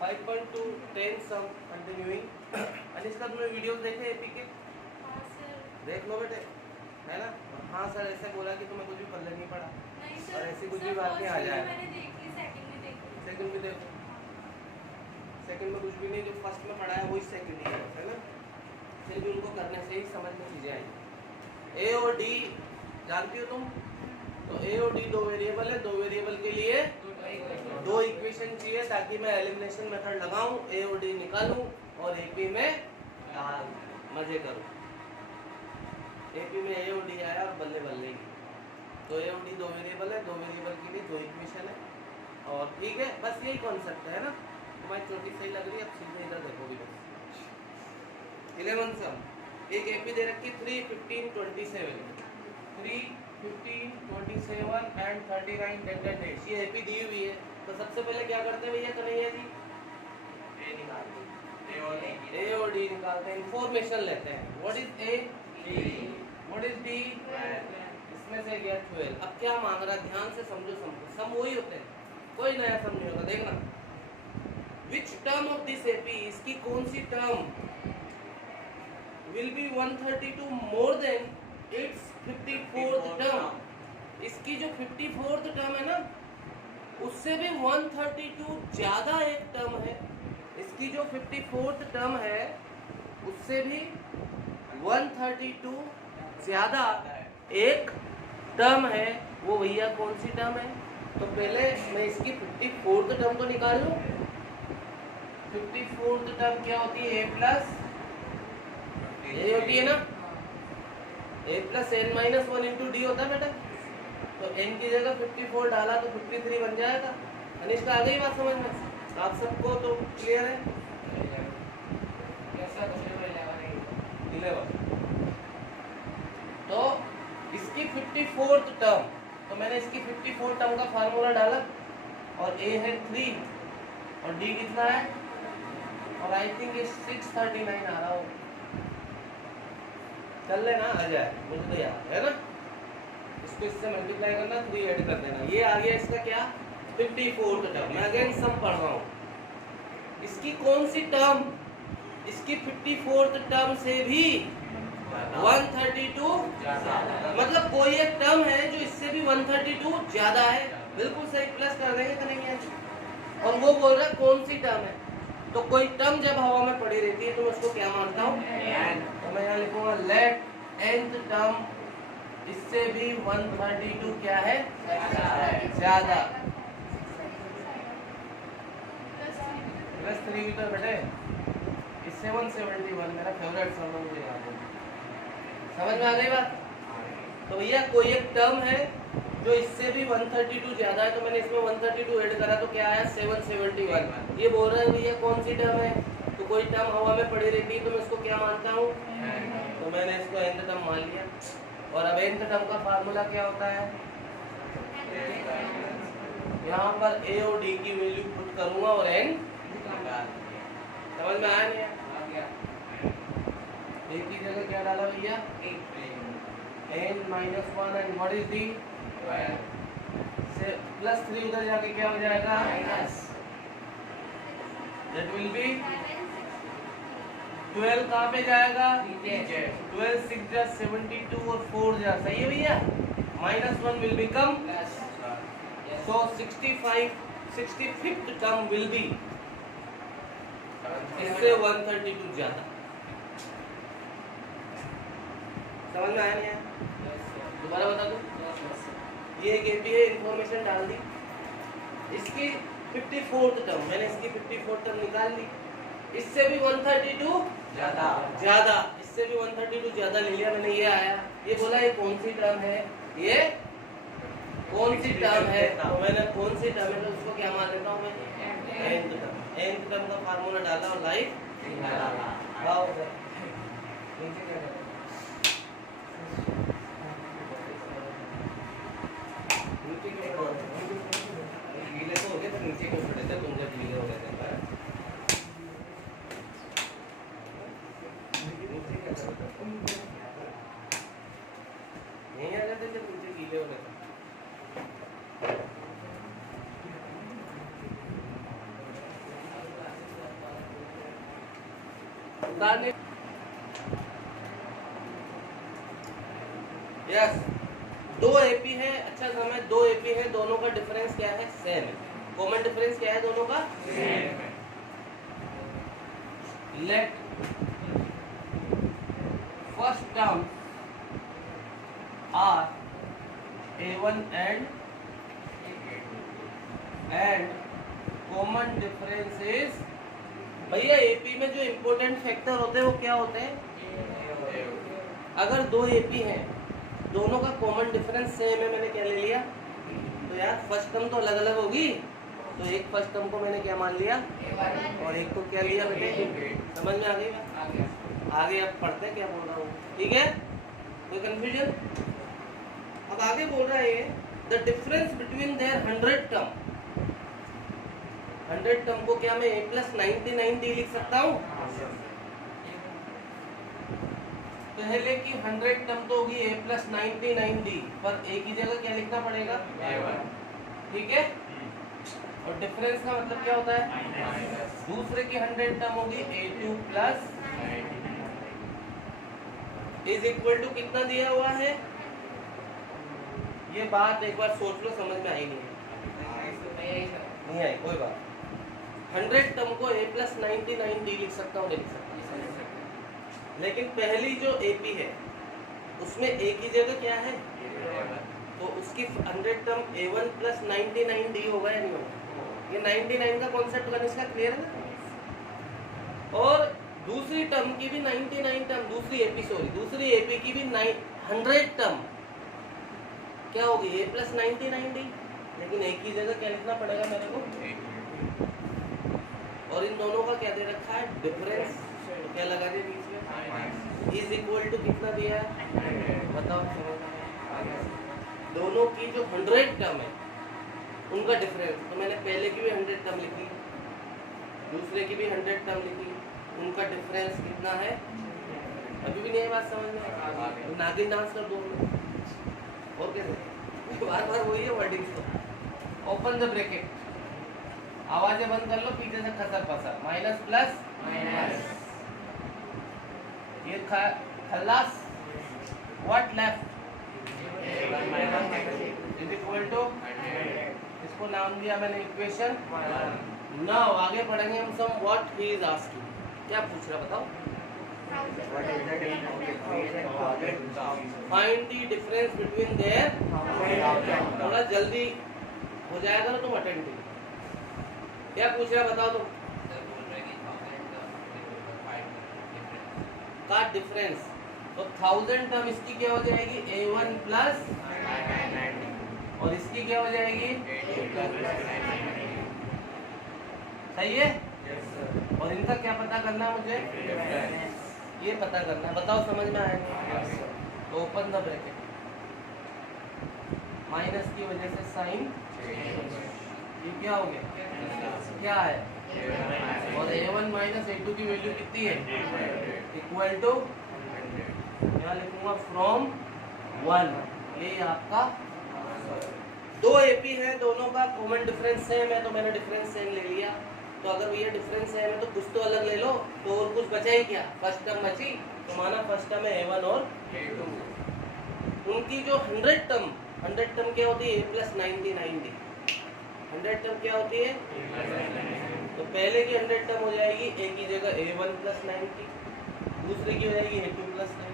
5.2 10 सम continuing. Anishka तुमने videos देखे AP के? हाँ सर। देख लो बेटे, है ना? हाँ सर ऐसे बोला कि तुम्हें कुछ भी पल्ले नहीं पड़ा। नहीं और सर, ऐसी कुछ भी सर बात नहीं, आ फर्स्ट जाएगा। मैंने देखी, सेकंड में देखी। सेकंड में देखो, सेकंड में कुछ भी नहीं, जो फर्स्ट में पढ़ा है वही सेकंड ही है ना? फिर भी उनको करने से ही समझ में चीजें आएंगी। ए और डी जानती हो तुम? तो ए और डी दो वेरिएबल है, दो वेरिएबल के लिए दो इक्वेशन चाहिए ताकि मैं एलिमिनेशन मेथड लगाऊं, ए और डी निकालूं और एपी में मजे करूं। एपी में ए और डी आया और बल्ले बल्ले की। तो ए और डी दो वेरिएबल है, दो वेरिएबल के लिए दो इक्वेशन है। और ठीक है, बस यही कॉन्सेप्ट है ना? तुम्हारी छोटी सही लग रही है, अब सीधे इधर देखोगे बस। 11 सम, एक एपी दे रखी 3 15 27 3 15 27 एंड 39 डेट। ये एपी दी हुई है, तो सबसे पहले क्या करते हैं भैया कन्हैया जी? ए और डी निकालते हैं, इंफॉर्मेशन लेते हैं। What is a? What is D? इसमें से गया 12। अब क्या मांग रहा है, ध्यान से समझो, सम वही होते हैं, कोई नया सम नहीं होगा। देखना, which term of this AP, इसकी कौन सी term will be 132 more than its 54th term. इसकी जो 54th टर्म है ना, उससे भी 132 ज्यादा एक टर्म है। इसकी जो 54th टर्म है उससे भी 132 ज्यादा एक टर्म है। वो भैया कौन सी टर्म है? तो पहले मैं इसकी 54th टर्म तो निकाल लूं। 54th टर्म क्या होती है? ए प्लस ये होती है ना, a plus n minus 1 into d होता है बेटा। तो n की जगह 54 डाला तो 53 बन जाएगा। अनिष्का आ गई बात समझ में? आप सबको तो क्लियर है? तो इसकी 54th टर्म, तो मैंने इसकी 54 टर्म का फार्मूला डाला और a है 3 और d कितना है? और आई थिंक ये 639 आ रहा हो। चल लेना, आ जाए, मुझे तो याद है ना। इसको इससे मल्टीप्लाई करना, 3 ऐड कर देना। ये आ गया इसका क्या? 54th term. मैं अगेन सम पढ़ रहा हूँ। इसकी कौन सी टर्म? इसकी 54th टर्म से भी 132 मतलब कोई एक टर्म है जो इससे भी 132 ज्यादा है। बिल्कुल सही, प्लस कर देंगे तो नहीं है। और वो बोल रहा है कौन सी टर्म है। तो कोई टर्म जब हवा में पड़ी रहती है तो मैं उसको क्या मानता हूँ? तो मैं यहाँ लिखूंगा लेट nth टर्म इससे भी 132 क्या है? ज्यादा। प्लस 3 भी तो बेटे, 771 मेरा फेवरेट सम है, मुझे याद है। समझ में आ गई बात? तो भैया कोई एक टर्म है जो इससे भी 132 ज्यादा है, तो मैंने इसमें 132 ऐड करा तो क्या आया? 771। ये बोल रहा है भैया कौन सी टर्म है? तो कोई टर्म हवा में पड़ी रहती है तो मैं इसको क्या मानता हूँ? तो मैंने इसको nth टर्म मान लिया। और अब nth टर्म का फार्मूला क्या होता है? यहाँ पर a और d की वैल्यू पुट करूंगा और n समझ में आया नहीं? a की जगह क्या डाला भैया? n minus 1 and what is d? से प्लस 3 उधर जाके क्या हो जाएगा? दैट विल बी 12 कहाँ पे जाएगा? 12 6 जा 72 और 4 जा, सही है भैया? -1 will become, so 65th term will B इससे 132 ज्यादा। समझ में आया नहीं आया? दोबारा बता दूं? ये एक एपी है, इंफॉर्मेशन डाल दी। इसकी 54th टर्म, मैंने इसकी 54th टर्म निकाल ली। इससे भी 132 ज्यादा, इससे भी 132 ज्यादा ले लिया मैंने। ये आया, ये बोला ये कौन सी टर्म है? ये कौन सी टर्म है? तो मैंने कौन सी टर्म है तो उसको क्या मान लेता हूँ मैं? nth term. nth टर्म का फार्मूला डाला और लाइफ गीले तो हो गए तो नीचे क्यों खड़े थे तुम जब गीले हो गए थे? नहीं आ गए थे जब नीचे गीले हो गए थे? यस, दो एपी है, अच्छा समझ, दो एपी है, दोनों का डिफरेंस क्या है? सेम है। कॉमन डिफरेंस क्या है दोनों का? सेम है। Let first term are A1 and common difference is, भैया एपी में जो इम्पोर्टेंट फैक्टर होते हैं वो क्या होते हैं? अगर दो एपी हैं, दोनों का कॉमन डिफरेंस सेम है, मैंने क्या ले लिया? तो यार फर्स्ट टर्म तो अलग अलग होगी, तो एक फर्स्ट टर्म को मैंने क्या मान लिया और एक को क्या लिया बेटे? समझ में आ गई बात? आगे अब पढ़ते हैं क्या बोल रहा हूँ, ठीक है? कोई कंफ्यूजन? अब आगे बोल रहा है the difference between there 100 term, 100 term को क्या मैं a+99d लिख सकता हूँ? पहले की 100 टर्म तो होगी a+99d, पर a की जगह क्या लिखना पड़ेगा? a1, ठीक है? और डिफरेंस का मतलब क्या होता है? दूसरे की 100 टर्म होगी a2 plus is equal to कितना दिया हुआ है? ये बात एक बार सोच लो, समझ में आई नहीं आई, कोई बात। 100 टर्म को a+99d लिख सकता हूँ, लिख सकता हूँ, लेकिन पहली जो AP है उसमें a की जगह क्या है? तो उसकी 100 टर्म a1 प्लस 99d होगा या नहीं होगा? ये 99 का कॉन्सेप्ट करने इसका क्लियर है ना? और दूसरी टर्म की भी 99 टर्म, दूसरी AP की भी 100 टर्म क्या होगी? a+99d, लेकिन a की जगह क्या लिखना पड़ेगा मेरे को? और इन दोनों का क्या दे रखा है? डिफरेंस। तो क्या लगा दे बीच में? इज इक्वल टू कितना दिया है? बताओ। दोनों की जो 100 टर्म है उनका डिफरेंस, तो मैंने पहले की भी 100 टर्म लिखी, दूसरे की भी 100 टर्म लिखी, उनका डिफरेंस कितना है? अभी भी नहीं है बात समझ में? नागिन डांस कर दो और कैसे? बार बार वही है वर्डिंग्स। तो ओपन द ब्रैकेट, आवाजें बंद कर लो, पीछे से खसर पसर, माइनस प्लस माइनस, ये खल्लास, what left is equal to, इसको नाम दिया मैंने इक्वेशन। नाउ आगे पढ़ेंगे हम some what he is asking, क्या पूछ रहा बताओ? Find the difference between there, थोड़ा जल्दी हो जाएगा ना तुम अटेंड। क्या पूछ रहा बताओ तुम? का डिफरेंस, तो 1000 टर्म इसकी क्या हो जाएगी? a1 प्लस, और इसकी क्या हो जाएगी? सही है? और इनका क्या पता करना मुझे? ये पता करना है, बताओ समझ में आएगा? तो ओपन द ब्रैकेट, माइनस की वजह से साइन, ये क्या हो गया? क्या है? और a1 माइनस a2 की वैल्यू कितनी है? इक्वल टू, यहाँ लिखूंगा फ्रॉम 1। ये आपका दो AP है, दोनों का कॉमन डिफरेंस सेम है, तो मैंने डिफरेंस सेम ले लिया। तो अगर भैया डिफरेंस सेम है तो कुछ तो अलग ले लो, तो और कुछ बचा ही क्या? फर्स्ट टर्म बची, तो माना फर्स्ट टर्म है a1 और a2। उनकी जो 100 टर्म क्या होती है? a+99d। 100 टर्म क्या होती है? तो पहले की 100 टर्म हो जाएगी a की जगह a1 प्लस 90, दूसरे की हो जाएगी a2 प्लस 9।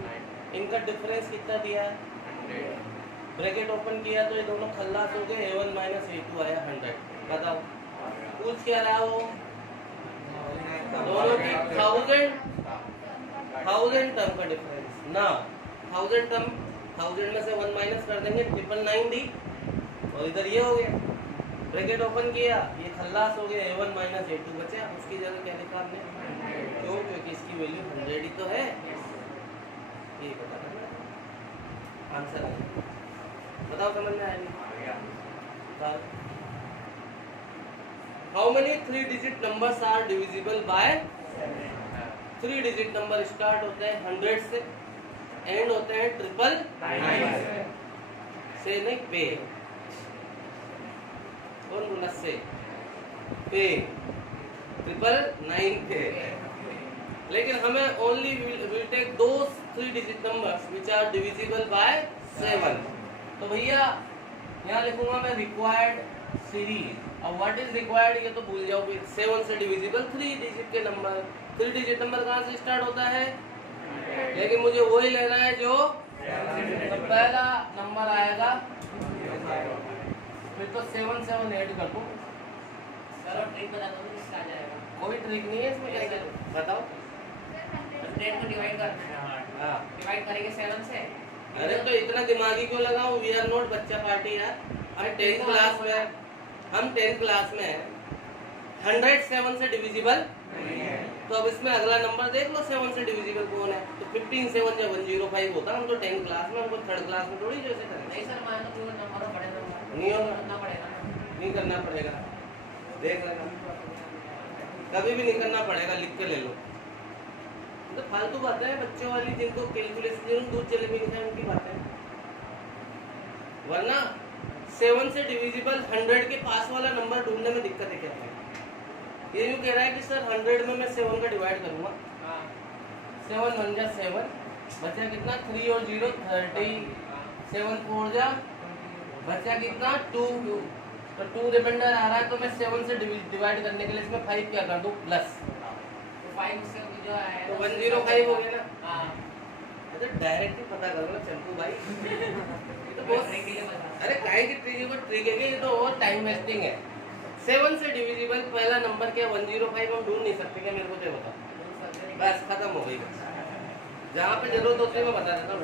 इनका डिफरेंस कितना दिया है? ब्रैकेट ओपन किया तो ये दोनों खल्लास हो गए, a1 माइनस a2 आया 100। बताओ पूछ क्या रहा हो? दोनों की 1000 टर्म का डिफरेंस ना, 1000 टर्म, 1000 में से 1 माइनस कर देंगे 999d, और इधर ये हो गया। ब्रैकेट ओपन किया, ये खल्लास हो गया, a1 माइनस a2 बचा, उसकी जगह क्या लिखा हमने? क्यों? क्योंकि इसकी वैल्यू 100 ही तो है। ये पता करना, आंसर है। बताओ समझ में आया नहीं? How many 3 digit numbers are divisible by? 3 digit number start होते हैं 100 से, एंड होते हैं 999 से, नहीं पे। कौन बोला से? पे, 999 पे। लेकिन हमें only will take those 3 digit numbers which are divisible by 7। तो भैया यहाँ लिखूंगा मैं रिक्वायर्ड सीरीज। अब व्हाट इज रिक्वायर्ड ये तो भूल जाओगे। 7 से डिविजिबल 3 डिजिट के नंबर। 3 डिजिट नंबर कहाँ से स्टार्ट होता है? लेकिन मुझे वही लेना है जो तो पहला नंबर आएगा, फिर तो 7 7 8 कर दूं। चलो ट्रिक बता दो किसका आ जाएगा। कोई ट्रिक नहीं है इसमें, कैसे बताओ? 10 को डिवाइड करना है। हाँ डिवाइड करेंगे 7 से। अरे तो इतना दिमागी क्यों लगाऊं? वी आर नॉट बच्चा पार्टी यार। हम 10th क्लास में हैं। हम 10th क्लास में हैं। 100 7 से डिविजिबल नहीं है। तो अब इसमें अगला नंबर देख लो 7 से डिविजिबल कौन है। तो 15 7 जब 105 होता। हम तो 10th क्लास में, हमको 3rd क्लास में थोड़ी जैसे करें। नहीं सर, मान लो कि वो नंबर बड़े नंबर नहीं होगा, करना पड़ेगा ना। नहीं करना पड़ेगा, देख लेना। कभी भी नहीं करना पड़ेगा, लिख के ले लो। तो फालतू बातें हैं बच्चों वाली, जिनको कैलकुलेशन जिनको दूध चले भी नहीं उनकी बातें। वरना 7 से डिविजिबल 100 के पास वाला नंबर ढूंढने में दिक्कत है क्या है? ये यूँ कह रहा है कि सर 100 में मैं 7 का डिवाइड करूँगा। 7 1 जा 7, बचा कितना? 3 और 0 30, 7 4 जा बचा कितना? 2। तो 2 रिमाइंडर आ रहा है, तो मैं 7 से डिवाइड करने के लिए इसमें 5 क्या कर दूँ? प्लस। तो 5 से जो है तो 105 हो गया ना। हां, अरे डायरेक्ट ही पता करो ना चंपू भाई। ये तो बहुत ट्रिक के लिए बता। अरे काहे की ट्रिक है? कोई ट्रिक है कि ये तो और टाइम वेस्टिंग है। 7 से डिविजिबल पहला नंबर क्या? 105 हम ढूंढ नहीं सकते क्या? मेरे को तो बताओ। बस खत्म हो गई। जहाँ पे जरूरत होती है मैं बता देता हूँ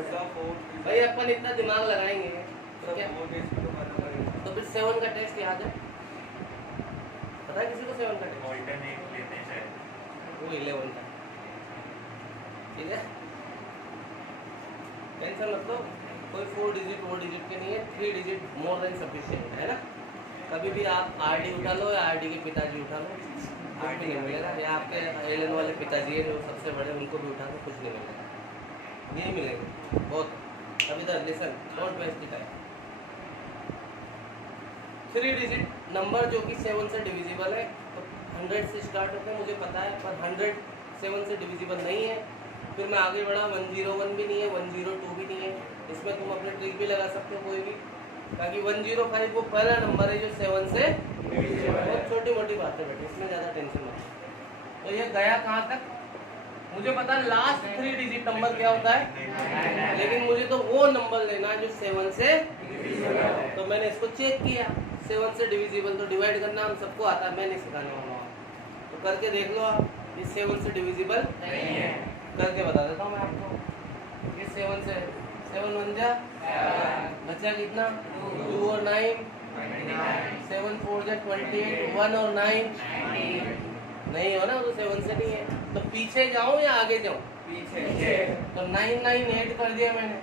भाई। अपन इतना दिमाग लगाएंगे तो क्या? तो फिर 7 का टेस्ट याद है? पता है किसी को 7 का टेस्ट? ऑल्टरनेट लेते हैं शायद। वो 11 का। ठीक है, टेंशन मत लो। कोई 4 डिजिट 4 डिजिट के नहीं है, 3 डिजिट मोर देन सफिशिएंट है ना। कभी भी आप आरडी उठा लो या आरडी के पिताजी उठा लो, कुछ भी नहीं मिलेगा। या आपके एलन वाले पिताजी है जो सबसे बड़े, उनको भी उठा लो, कुछ नहीं मिलेगा। ये मिलेगा बहुत। अभी इधर listen, don't waste the time. 3 digit number जो कि 7 से डिविजिबल है, तो 100 से स्टार्ट होते हैं मुझे पता है, पर 100 7 से डिविजिबल नहीं है। फिर मैं आगे बढ़ा, 101 भी नहीं है, 102 भी नहीं है। इसमें तुम अपने ट्रिक भी लगा सकते हो कोई भी, ताकि 105 वो पहला नंबर है जो 7 से बहुत छोटी मोटी बातें बेटे, इसमें ज़्यादा टेंशन मत। तो ये गया कहाँ तक? मुझे पता है लास्ट 3 डिजिट नंबर क्या होता है, लेकिन मुझे तो वो नंबर लेना है जो 7 से। तो मैंने इसको चेक किया, 7 से डिविजिबल तो डिवाइड करना हम सबको आता है, मैं नहीं सिखाने वाला हूँ। तो करके देख लो आप, ये 7 से डिविजिबल नहीं है। करके बता देता हूँ मैं आपको। ये 7 से 7 1 जा बचा कितना? 2 और 9, 7 4 जा 28, 1 और 9 नहीं हो ना, तो 7 से नहीं है। तो पीछे जाऊं या आगे जाऊं? पीछे। तो 9 9 8 कर दिया मैंने,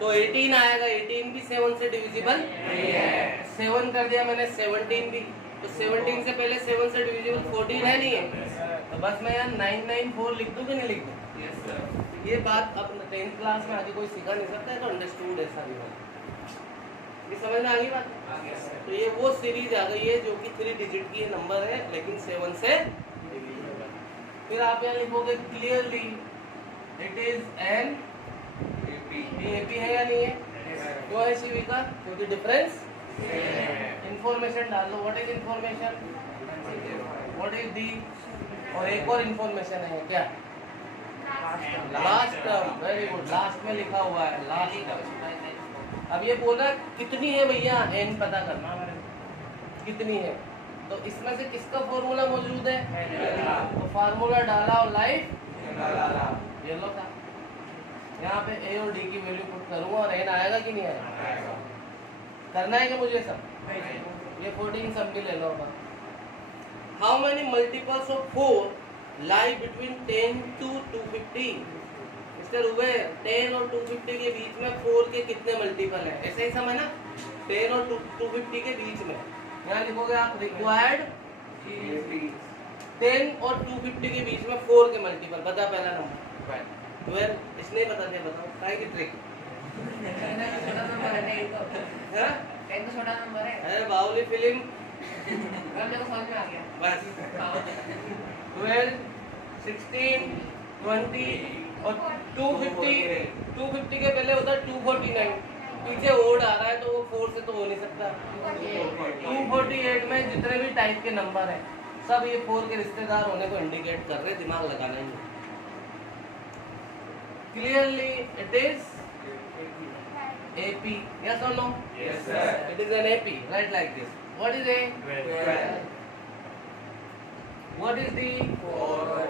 तो 18 आएगा। 18 भी 7 से डिविजिबल नहीं है। 7 कर दिया मैंने, 17 भी। तो 17 से पहले 7 से डिविजिबल 14 है, नहीं है। तो बस मैं यहाँ 994 लिख दूं कि नहीं लिख दूं? ये बात अब 10th क्लास में आगे कोई सिखा नहीं सकता है, तो अंडरस्टूड है सारी बात। ये समझ में आ गई बात? तो ये वो सीरीज आ गई है जो कि 3 डिजिट की नंबर है, लेकिन 7 से। फिर आप यहाँ लिखोगे clearly it is an AP है या नहीं है? क्यों है शिवी का? क्योंकि डिफरेंस इंफॉर्मेशन डाल लो। What is information? What is D? और एक और इंफॉर्मेशन है क्या? Last term. Very good, last में लिखा हुआ है लास्ट टर्म। अब ये बोला कितनी है भैया, एन पता करना हमारे कितनी है। तो इसमें से किसका फॉर्मूला मौजूद है? तो फार्मूला डाला और लाइफ ये लो था। यहाँ पे ए और डी की वैल्यू पुट करूँगा और एन आएगा कि नहीं आएगा? करना है कि मुझे सब? ये 14 सब भी ले लो। How many multiples of 4 lie between 10 to 250? Mister उबे, 10 और 250 के बीच में 4 के कितने मल्टीपल है? ऐसे ही समझ ना, 10 और 250 के बीच में। यहाँ लिखोगे आप रिक्वायर्ड 10 और 250 के बीच में 4 के मल्टीपल। बता पहला नंबर। ट्वेल्व। इसने ही बता दिया, बताओ काय की ट्रिक? छोटा नंबर है नहीं तो। हाँ? 10 तो छोटा नंबर है। अरे बाहुबली फिल्म अब मेरे को समझ में आ गया। बस। हाँ। 12 16, 20 और 250 के पहले होता है 249, पीछे ओड आ रहा है तो वो 4 से तो हो नहीं सकता। 248 में जितने भी टाइप के नंबर हैं सब ये 4 के रिश्तेदार होने को इंडिकेट कर रहे, दिमाग लगाना ही है। Clearly it is AP, yes or no? Yes, sir. It is an AP, right like this. What is A? 12. What is D? 4.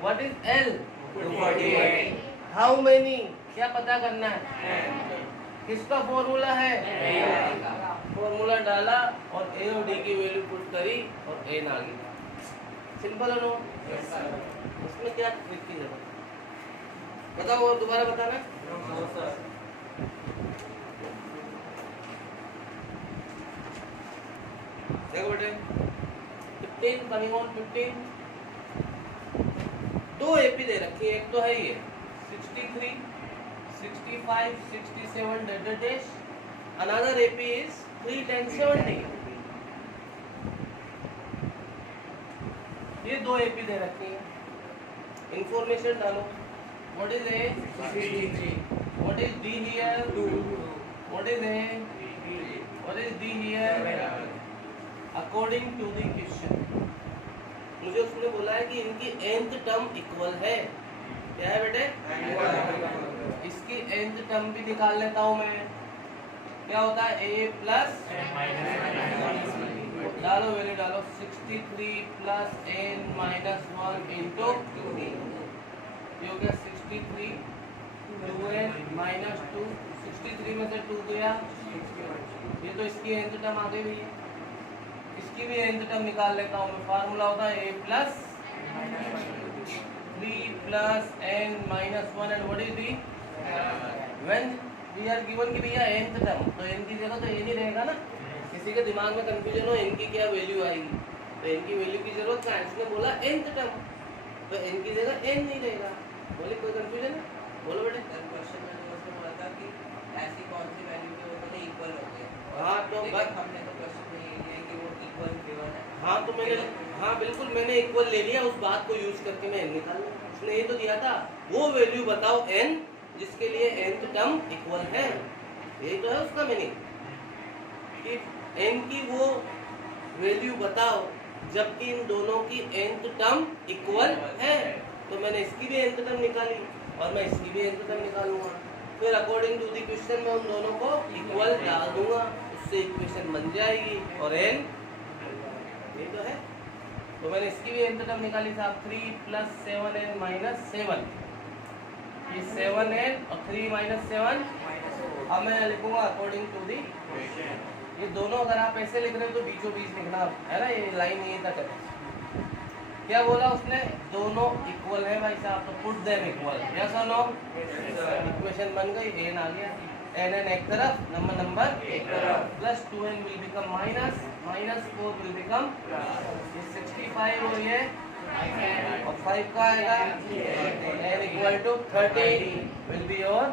What is L? 248. How many? क्या पता करना है? 10. किसका फॉर्मूला है? A. फॉर्मूला डाला और A और D की वैल्यू पुट करी और N आ गई। सिंपल है नो? Yes, sir. इसमें क्या ट्रिक की जरूरत है? बताओ और दोबारा बताना। No, sir. देखो बेटे 15 कमिंग ऑन 15, दो एपी दे रखी है, एक तो है ये 63, 65, 67 dead dash, another AP is 3, 10, 70। ये दो एपी दे रखी है। इंफॉर्मेशन डालो। What is a? 63. What is d here? 2. What is a? What is d here? According to the question मुझे उसने बोला है कि इनकी nth टर्म इक्वल है। क्या है बेटे? इसकी nth टर्म भी निकाल लेता हूं मैं। क्या होता है? a प्लस डालो वैल्यू डालो 63 प्लस n माइनस 1 इंटू 2। ये हो गया 63 2n माइनस 2। 63 में से 2 गया, ये तो इसकी nth टर्म आ गई भैया। इसकी भी nth टर्म निकाल लेता हूँ मैं। फार्मूला होता है a plus 3 plus n minus 1 and what is d when we are given कि भैया nth टर्म, तो n की जगह तो n ही रहेगा ना। किसी के दिमाग में कंफ्यूजन हो n की क्या वैल्यू आएगी, तो n की वैल्यू की जरूरत क्या है? इसने बोला nth टर्म, तो n की जगह n नहीं रहेगा। बोले कोई कंफ्यूजन है? बोलो बेटे। क्वेश्चन में तो उसने बोला था कि ऐसी कौन सी वैल्यू के वो दोनों इक्वल होते हैं। हाँ तो लेकिन बस हमने तो क्वेश्चन में ये लिया कि वो इक्वल गिवन है। हाँ तो मैंने, हाँ बिल्कुल मैंने इक्वल ले लिया, उस बात को यूज करके मैं n निकाल लिया। उसने ये तो दिया था वो वैल्यू बताओ n जिसके लिए nth टर्म इक्वल है। यही तो है उसका मीनिंग कि n की वो वैल्यू बताओ जबकि इन दोनों की nth टर्म इक्वल है। तो मैंने इसकी भी nth टर्म निकाली और मैं इसकी भी nth टर्म निकालूंगा, फिर अकॉर्डिंग टू द क्वेश्चन में उन दोनों को इक्वल डाल दूंगा, उससे इक्वेशन बन जाएगी और n ये तो है। तो मैंने इसकी भी nth टर्म निकाली साहब 3 प्लस 7n माइनस 7। ये 7n और 3 माइनस 7। अब मैं लिखूंगा अकॉर्डिंग टू दी। ये दोनों अगर आप ऐसे लिख रहे हो तो बीचों बीच लिखना है ना, ये लाइन ये तक है। क्या बोला उसने? दोनों इक्वल है भाई साहब, तो पुट देम इक्वल। यस और नो? इक्वेशन बन गई, n आ गया, n एक तरफ, नंबर एक तरफ, plus 2n will become minus 4 will become ये 65 और ये और 5 का आएगा n equal to 30 will be your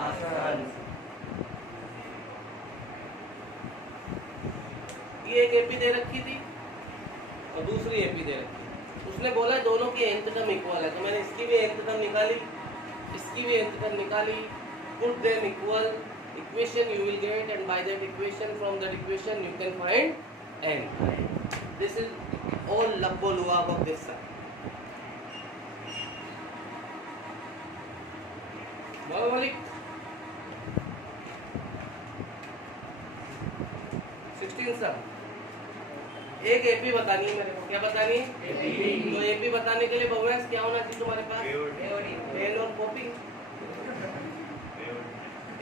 answer. ये एक एपी दे रखी थी और दूसरी एपी दे रखी। उसने बोला दोनों की nth टर्म इक्वल है, तो मैंने इसकी भी nth टर्म निकाली, इसकी भी nth टर्म निकाली। Put them equal, equation you will get, and by that equation, from that equation you can find n. This is all labbo luab of this side. बोलो मालिक। 16 सर, एक AP बतानी है मेरे को। क्या बतानी है? तो एपी बताने के लिए बबुआस क्या होना चाहिए तुम्हारे पास? पेन और कॉपी।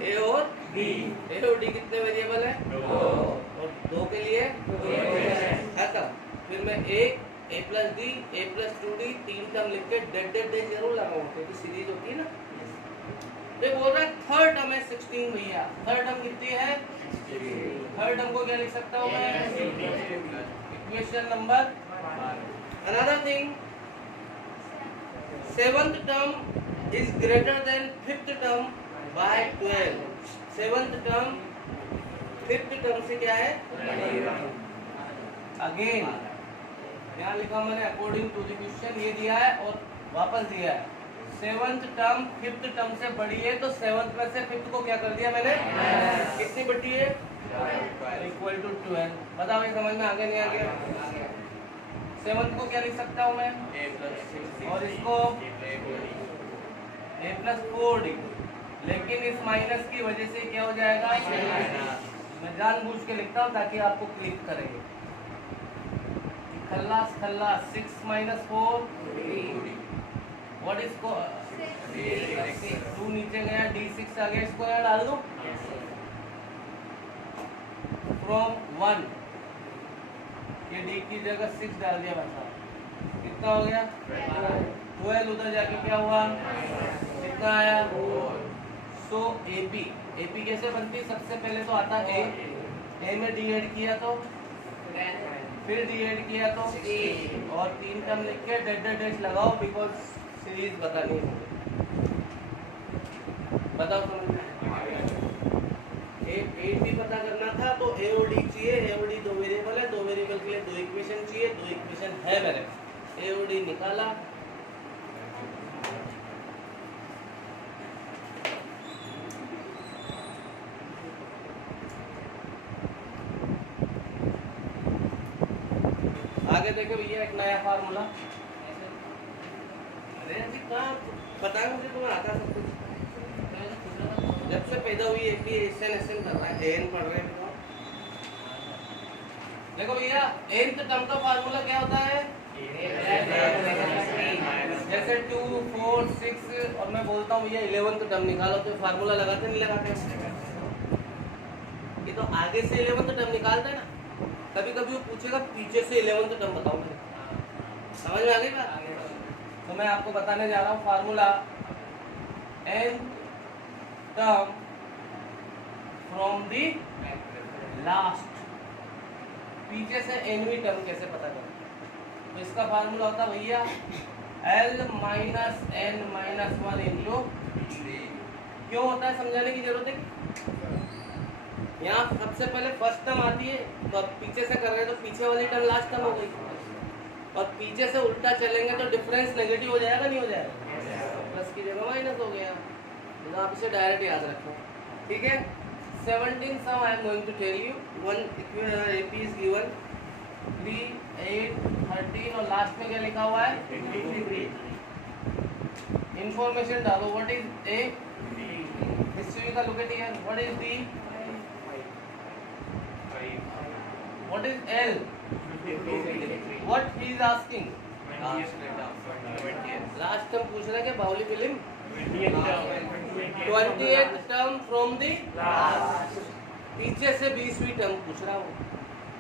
ए और डी। ए और डी कितने वेरिएबल है? 2। और 2 के लिए खत्म। फिर मैं ए प्लस डी, ए प्लस 2d 3 टर्म लिख के डेड जरूर लगाऊंगा क्योंकि सीरीज होती है ना। तो बोल रहा है थर्ड टर्म है 16 भैया। थर्ड टर्म कितनी है? थर्ड टर्म को क्या लिख सकता हूँ मैं? Equation number. Another thing, 7th term is greater than 5th term by 12। 7th term 5th term से क्या है? अगेन यहाँ लिखा मैंने अकॉर्डिंग टू द क्वेश्चन ये दिया है और वापस दिया है। 7th टर्म 5th टर्म से बड़ी है तो 7th में से 5th को क्या कर दिया मैंने, कितनी बटी है, इक्वल टू 12। बताओ ये समझ में आ गया नहीं आ गया? 7th को क्या लिख सकता हूँ मैं, और इसको a+4d, लेकिन इस माइनस की वजह से क्या हो जाएगा, मैं जानबूझ के लिखता हूँ ताकि आपको क्लिक करेंगे। खल्लास खल्लास 6 - 4 व्हाट इज 2 नीचे गया, d6 आ गया, इसको यहाँ डाल दो फ्रॉम 1, ये d की जगह 6 डाल दिया बस। कितना हो गया 12, उधर जाके क्या हुआ, कितना आया। सो AP कैसे बनती है, सबसे पहले तो आता है A में d ऐड किया तो फिर d ऐड किया तो और 3 टर्म लिख के डैश लगाओ बिकॉज सीरीज बतानी है। बताओ समझ में, AP पता करना था तो A और D चाहिए। A और D दो वेरिएबल है, दो वेरिएबल के लिए दो इक्वेशन चाहिए, दो इक्वेशन है मेरे। A और D निकाला, आगे देखो भैया एक नया फार्मूला। अरे अभी कहाँ बताया मुझे, तुम्हें आता सब कुछ। जब से पैदा हुई एक ही एसएन कर रहा है, एन पढ़ रहे हैं। देखो भैया nth टर्म का फार्मूला क्या होता है, जैसे 2, 4, 6 और मैं बोलता हूँ भैया 11th टर्म निकालो तो फार्मूला लगाते नहीं लगाते, ये तो आगे से 11th टर्म निकालते हैं ना। कभी कभी वो पूछेगा पीछे से 11th टर्म बताओ मेरे, समझ में आ गई बात। तो मैं आपको बताने जा रहा हूँ formula nth term from the last, पीछे से nवीं टर्म कैसे पता करें। तो इसका फार्मूला होता है भैया L - n - 1 इंटू, क्यों होता है समझाने की जरूरत है। यहाँ सबसे पहले फर्स्ट टर्म आती है तो अब पीछे से कर रहे हैं तो पीछे वाली टर्म लास्ट टर्म हो गई, और पीछे से उल्टा चलेंगे तो डिफरेंस नेगेटिव हो जाएगा नहीं हो जाएगा, प्लस की जगह माइनस हो गया। तो आप इसे डायरेक्ट याद रखो, ठीक है। 17 some I am going to tell you, 1 AP is given 3, 8, 13 और लास्ट में क्या लिखा हुआ है, इंफॉर्मेशन डालो। व्हाट इज A, हिस्ट्री का look at here, what is D, what is L, what he is asking, last term पूछ रहा है कि बाहुली film 20th term from the last, पीछे से 20वीं टर्म पूछ रहा हूँ,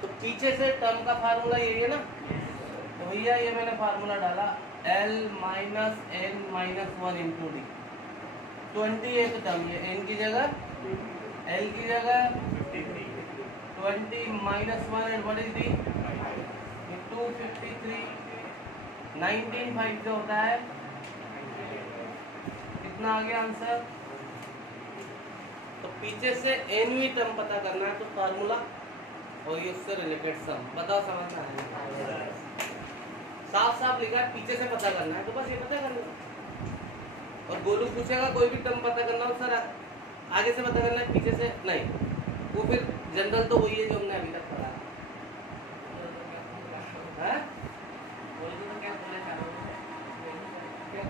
तो पीछे से टर्म का फार्मूला यही है ना। तो भैया ये मैंने फार्मूला डाला L - n - 1 into D, 28th term, ये n की जगह L की जगह 20 - 1 and what is the 253, 19 5 से होता है कितना आ गया आंसर। तो पीछे से nवीं टर्म पता करना है तो फार्मूला और ये उससे रिलेटेड सम, बताओ समझ में आया। साफ साफ लिखा है पीछे से पता करना है तो बस ये पता करना। और गोलू पूछेगा कोई भी टर्म पता करना हो सर आगे से पता करना है पीछे से नहीं, वो फिर जनरल तो वही है जो हमने अभी तक पढ़ा है।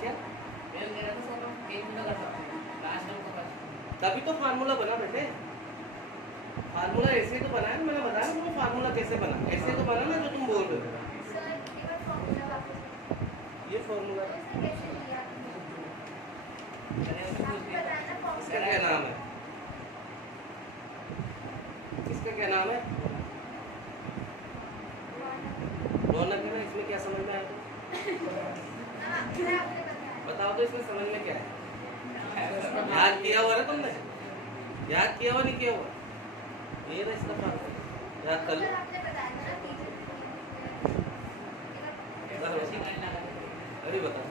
क्या तभी तो फार्मूला बना बेटे, फार्मूला ऐसे तो बना है, मैंने बताया तुम्हें फार्मूला कैसे बना, ऐसे तो बना ना जो तुम बोल रहे हो। ये फार्मूला इसका क्या नाम है, इसका क्या नाम है, रौनक है ना। इसमें क्या समझ में आया बताओ तो, इसमें समझ में क्या है, याद किया हुआ ना तुमने, याद किया हुआ नहीं किया हुआ, ये ना इसका फार्मूला याद कर लो। अभी बताओ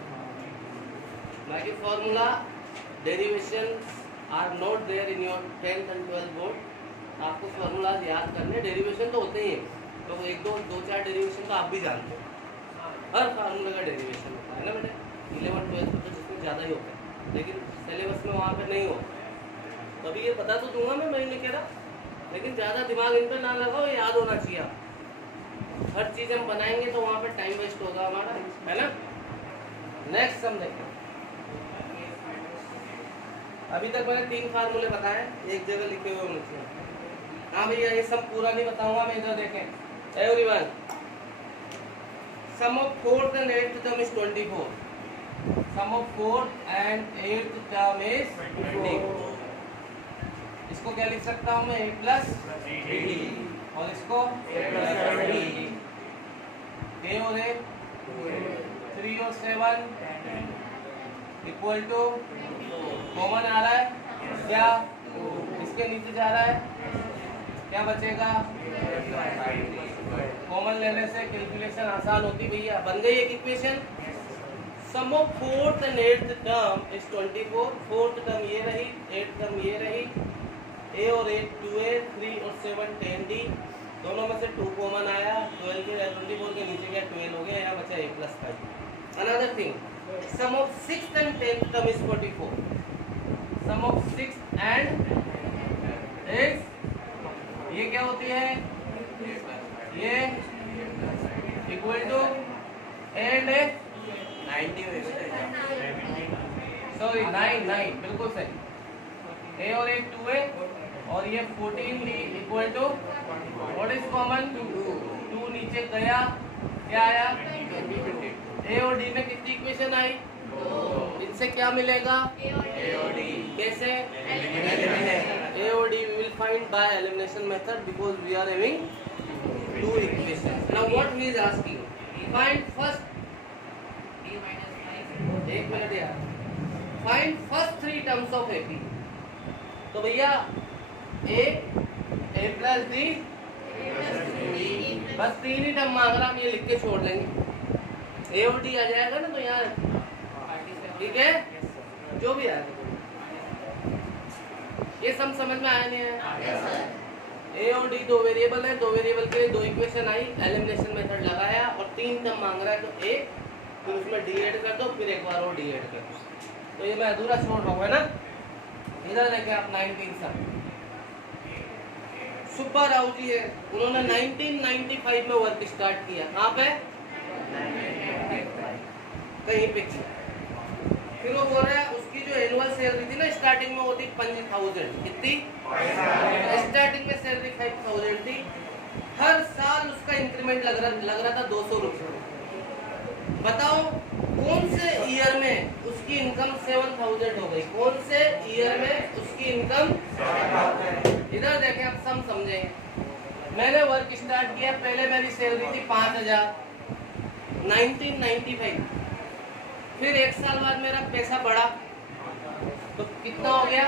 बाकी formula derivations are not there in your 10th and 12th board. आपको फार्मूलाज याद करने, डेरिवेशन तो होते ही हैं, तो एक दो चार डेरिवेशन तो आप भी जानते हो। हर फार्मूले का डेरिवेशन होता है ना बेटे, 11 12 तो जिसमें ज़्यादा ही होता है, लेकिन सिलेबस में वहाँ पे नहीं होता। तो अभी ये बता तो दूंगा मैं नहीं कह रहा, लेकिन ज़्यादा दिमाग इन पर ना लगाओ, याद होना चाहिए आपको। हर चीज़ हम बनाएंगे तो वहाँ पर टाइम वेस्ट होगा हमारा, है ना। नेक्स्ट सम देखें। अभी तक मैंने 3 फार्मूले बताए, एक जगह लिखे हुए होने चाहिए। हाँ भैया ये सब पूरा नहीं बताऊंगा मैं, इधर देखें everyone. Sum of 4th and 8th term is 24. Sum of 4th and 8th term is 24. इसको क्या लिख सकता हूँ मैं, 8 प्लस और इसको ए और ए 3 और 7 इक्वल टू कॉमन आ रहा है क्या, इसके नीचे जा रहा है क्या बचेगा, कॉमन लेने से कैलकुलेशन आसान होती भैया। बन गई एक equation. Sum of 4th and 8th term is 24। 4th term ये रही, 8th टर्म ये रही, ए और ए 2a 3 और 7 10d, दोनों में से 2 कॉमन आया, 12 के 24 के नीचे गया 12 हो गया, यहाँ बचा a + 5। Another thing, sum of 6th and 10th term is 44। Sum of 6th and is ये क्या होती है, ये इक्वल टू एंड 90 में सॉरी 9 बिल्कुल सही। ए और एक 2a और ये 14d equal to what is common 2 नीचे गया, क्या आया ए और डी में कितनी इक्वेशन आई, इनसे क्या मिलेगा, ए और डी कैसे, ए और D we will find by elimination method because we are having 2 equations. Now what he is asking, find first, एक मिनट यार, find first 3 terms of AP। तो भैया a plus d बस 3 ही टर्म मांग रहा, हम ये लिख के छोड़ देंगे, ए और डी आ जाएगा ना, तो यहाँ ठीक है जो भी आएगा। ये सब समझ में आया नहीं है। ए और डी 2 वेरिएबल है, 2 वेरिएबल के लिए 2 इक्वेशन आई, एलिमिनेशन मेथड लगाया और 3 टर्म मांग रहा है, तो ए फिर उसमें डी ऐड कर दो, फिर एक बार और डी ऐड कर दो, तो ये मैं अधूरा छोड़ रहा हूँ, है ना। इधर देखें आप 19 सब सुब्बा राव जी है, उन्होंने 1995 में वर्क स्टार्ट किया, कहाँ पे, कहीं पे किया। फिर वो बोल रहा है उसकी जो एनुअल सैलरी थी ना स्टार्टिंग में वो थी 5000, कितनी, स्टार्टिंग में सैलरी 5000 थी, हर साल उसका इंक्रीमेंट लग रहा था 200 रुपये। बताओ कौन से ईयर में उसकी इनकम 7000 हो गई, कौन से ईयर में उसकी इनकम, इधर देखें आप सब समझेंगे। मैंने वर्क स्टार्ट किया, पहले मेरी सैलरी थी 5000 1995, फिर 1 साल बाद मेरा पैसा बढ़ा तो कितना हो गया,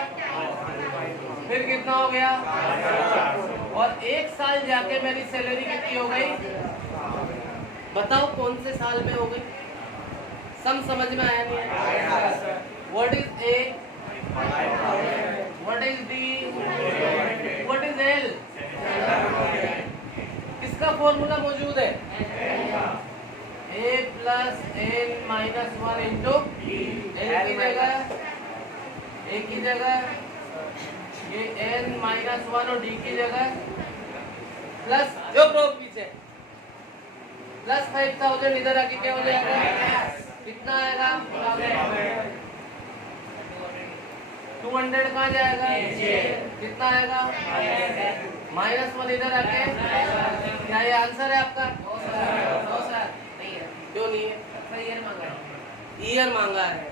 फिर कितना हो गया, और 1 साल जाके मेरी सैलरी कितनी हो गई, बताओ कौन से साल में हो गई, सब समझ में आया नहीं है। What is a, what is D, what is L, किसका फॉर्मूला मौजूद है, a plus n minus 1 into n की जगह, a की जगह ये n minus 1 और d की जगह प्लस जो प्रोब पीछे प्लस 5000 इधर आके क्या हो जाएगा, कितना आएगा 200 कहाँ जाएगा, कितना आएगा -1 इधर आके, क्या ये आंसर है आपका, क्यों नहीं है, ईयर मांगा है,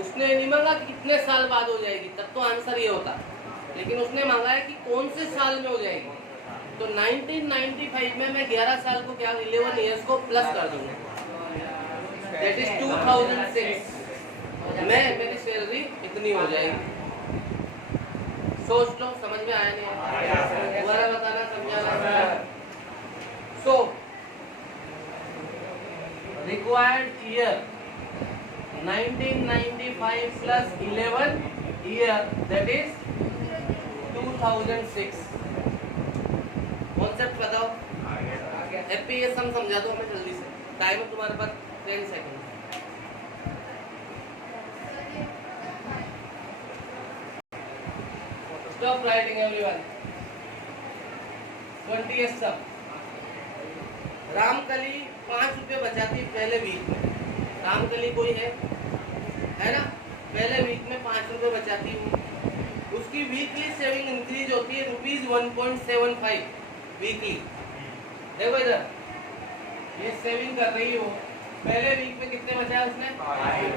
उसने नहीं मांगा कि कितने साल बाद हो जाएगी, तब तो आंसर ये होता, लेकिन उसने मांगा है कि कौन से साल में हो जाएगी। तो 1995 में मैं 11 साल को क्या 11 इयर्स को प्लस कर दूंगा, दैट इज 2006 में मेरी सैलरी इतनी हो जाएगी। सोच लो, समझ में आया नहीं, दोबारा बताना, समझाना। सो required year 1995 plus 11 year, that is 2006। Concept बताओ, एपीएस हम समझा दो हमें जल्दी से। टाइम है तुम्हारे पास 10 सेकंड। Stop writing everyone. 20 सब। रामकली 5 रुपये बचाती पहले वीक में। रामकली कोई है ना, पहले वीक में 5 रुपये बचाती हूँ। उसकी वीकली सेविंग इंक्रीज होती है ₹1.75 वीकली। देखो इधर, ये सेविंग कर रही हो, पहले वीक में कितने बचाया उसने? 5।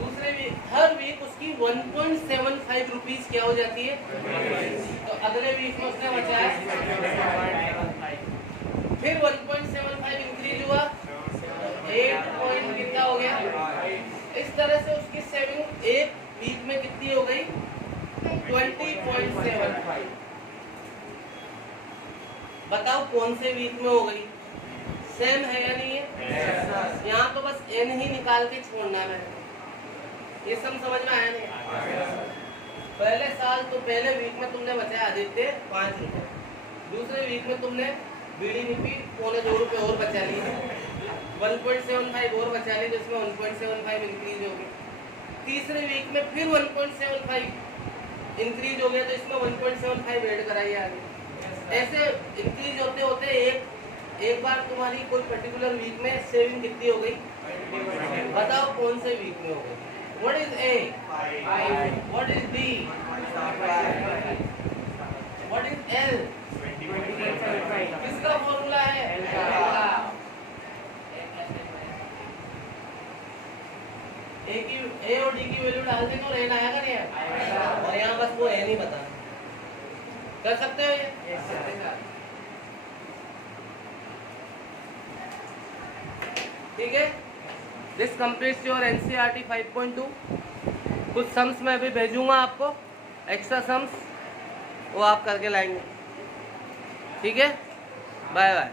दूसरे वीक, हर वीक उसकी 1.75 रुपीज क्या हो जाती है? तो अगले वीक में उसने बचाया, फिर 1.75 इंक्रीज हुआ, 8 पॉइंट कितना हो गया? इस तरह से उसकी सेविंग एक वीक में कितनी हो गई? 20.75। बताओ कौन से वीक में हो गई? सेम है या नहीं है? यहाँ तो बस एन ही निकाल के छोड़ना है। ये सब समझ में आया नहीं? पहले साल तो पहले वीक में तुमने बचाया आदित्य 5 रुपए, दूसरे वीक में तुमने बीड़ी निपी ₹2.25 और बचा लिए, 1.75 और बचा लिए, जिसमें 1.75 इंक्रीज हो गई। तीसरे वीक में फिर 1.75 इंक्रीज हो गया, तो इसमें 1.75 ऐड कराइए आगे। ऐसे इंक्रीज होते होते एक बार तुम्हारी कोई पर्टिकुलर वीक में सेविंग कितनी हो गई? बताओ कौन से वीक में हो गई? What is A? 5. What is B? 5. What is L? 20.75. किसका फॉर्मूला है? ए और डी की वैल्यू डाल देंगे और एन आएगा नहीं आएगा? और यहाँ बस वो एन ही बताना। कर सकते हो ये? ठीक है। This completes your NCERT 5.2। कुछ सम्स मैं अभी भेजूंगा आपको, एक्स्ट्रा सम्स, वो आप करके लाएंगे। ठीक है, बाय बाय।